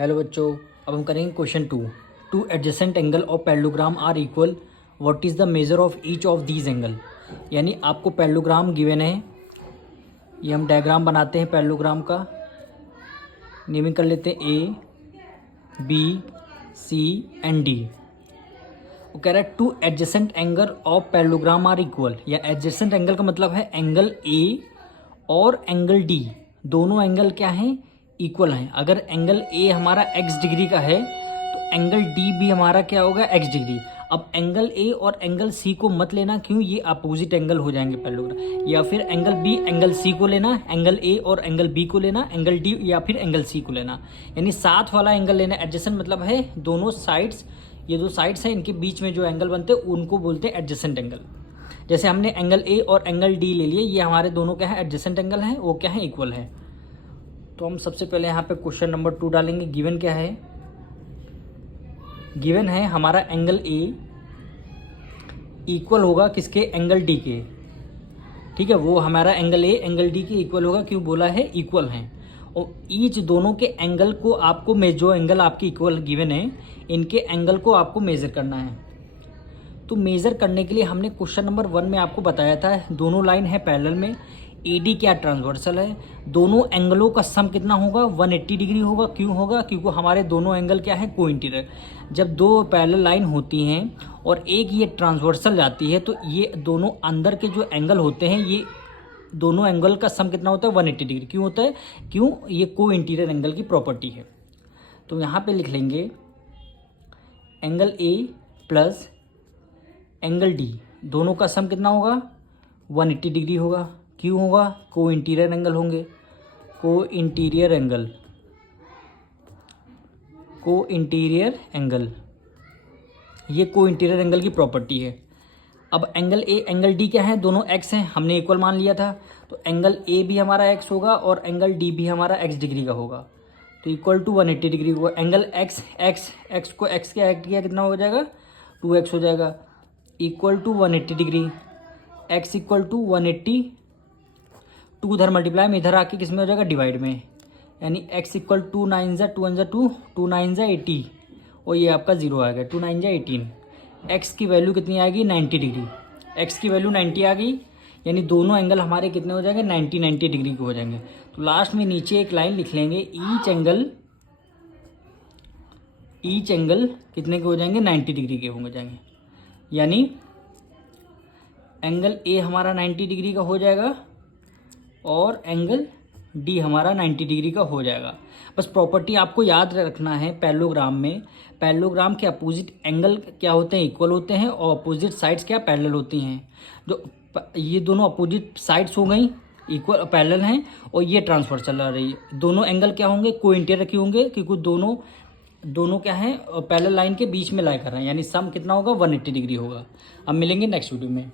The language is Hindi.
हेलो बच्चों, अब हम करेंगे question 2। Two adjacent angle of parallelogram are equal, what is the measure of each of these angle. यानी आपको पैरेललोग्राम गिवन है, ये हम डायग्राम बनाते हैं पैरेललोग्राम का। नेमिंग कर लेते हैं A, B, C and D. वो कह रहा है two adjacent angle of parallelogram are equal, या एडजेसेंट एंगल का मतलब है एंगल ए और एंगल डी, दोनों एंगल क्या हैं, इक्वल हैं। अगर एंगल ए हमारा x डिग्री का है तो एंगल डी भी हमारा क्या होगा, x डिग्री। अब एंगल ए और एंगल सी को मत लेना, क्यों, ये अपोजिट एंगल हो जाएंगे पैरेललोग्राम। या फिर एंगल बी एंगल सी को लेना, एंगल ए और एंगल बी को लेना, एंगल डी या फिर एंगल सी को लेना। यानी साथ वाला एंगल लेना। एडजेसेंट मतलब है दोनों साइड्स, ये दो साइड्स हैं, इनके बीच में जो एंगल बनते हैं उनको बोलते हैं एडजेसेंट एंगल। जैसे हमने एंगल ए और एंगल डी ले लिए, ये हमारे दोनों क्या है, एडजेसेंट एंगल हैं, वो क्या है, इक्वल है। तो हम सबसे पहले यहाँ पे क्वेश्चन नंबर 2 डालेंगे। गिवन क्या है, गिवन है हमारा एंगल ए इक्वल होगा किसके, एंगल डी के। ठीक है, वो हमारा एंगल ए एंगल डी के इक्वल होगा, क्यों बोला है, इक्वल हैं। और ईच दोनों के एंगल को आपको जो एंगल आपके इक्वल गिवन है, इनके एंगल को आपको मेजर करना है। तो मेजर करने के लिए हमने क्वेश्चन नंबर 1 में आपको बताया था, दोनों लाइन है पैरेलल में, AD क्या ट्रांसवर्सल है, दोनों एंगलों का सम कितना होगा, 180 डिग्री होगा। क्यों होगा, क्योंकि हमारे दोनों एंगल क्या है, कोइंटीरियर। जब दो पैरेलल लाइन होती हैं और एक ये ट्रांसवर्सल जाती है, तो ये दोनों अंदर के जो एंगल होते हैं, ये दोनों एंगल का सम कितना होता है, 180 डिग्री। क्यों होता है, क्यों, ये कोइंटीरियर एंगल की प्रॉपर्टी है। तो यहाँ पे लिख लेंगे angle A plus angle D, दोनों का सम कितना होगा, 180 डिग्री होगा। क्यों होगा, को इंटीरियर एंगल होंगे, को इंटीरियर एंगल, को इंटीरियर एंगल, ये को इंटीरियर एंगल की प्रॉपर्टी है। अब एंगल ए एंगल डी क्या है, दोनों एक्स हैं, हमने इक्वल मान लिया था। तो एंगल ए भी हमारा एक्स होगा और एंगल डी भी हमारा एक्स डिग्री का होगा, तो इक्वल टू 180 डिग्री होगा। एंगल एक्स एक्स एक्स को एक्स क्या ऐड किया, कितना हो जाएगा, 2x हो जाएगा, equal to 180 degree. X equal to 180, 2 उधर मल्टीप्लाई में, इधर आके किस में हो जाएगा, डिवाइड में। यानी x इक्वल 2 9 ज़ा 2 1 ज़ा 2, 2 9 ज़ा 80, और ये आपका 0 आ गया, 2 9 ज़ा 18। x की वैल्यू कितनी आएगी, 90 डिग्री। x की वैल्यू 90 आ गई, यानी दोनों एंगल हमारे कितने हो जाएंगे, 90 डिग्री के हो जाएंगे। तो लास्ट में नीचे एक लाइन लिख लेंगे, ईच एंगल कितने के हो जाएंगे, 90 डिग्री के हो जाएंगे। यानी एंगल ए हमारा 90 डिग्री का हो जाएगा और एंगल डी हमारा 90 डिग्री का हो जाएगा। बस प्रॉपर्टी आपको याद रखना है, पैरेललोग्राम में, पैरेललोग्राम के अपोजिट एंगल क्या होते हैं, इक्वल होते हैं, और अपोजिट साइड्स क्या पैरेलल होती हैं। जो ये दोनों अपोजिट साइड्स हो गई, इक्वल पैरेलल हैं, और ये ट्रांसवर्सल आ रही है। दोनों एंगल क्या होंगे, को इंटीरियर के होंगे, क्योंकि दोनों क्या है, पैरेलल लाइन के बीच में लाई कर रहे हैं। यानी सम कितना होगा, 180 डिग्री होगा। अब मिलेंगे नेक्स्ट वीडियो में।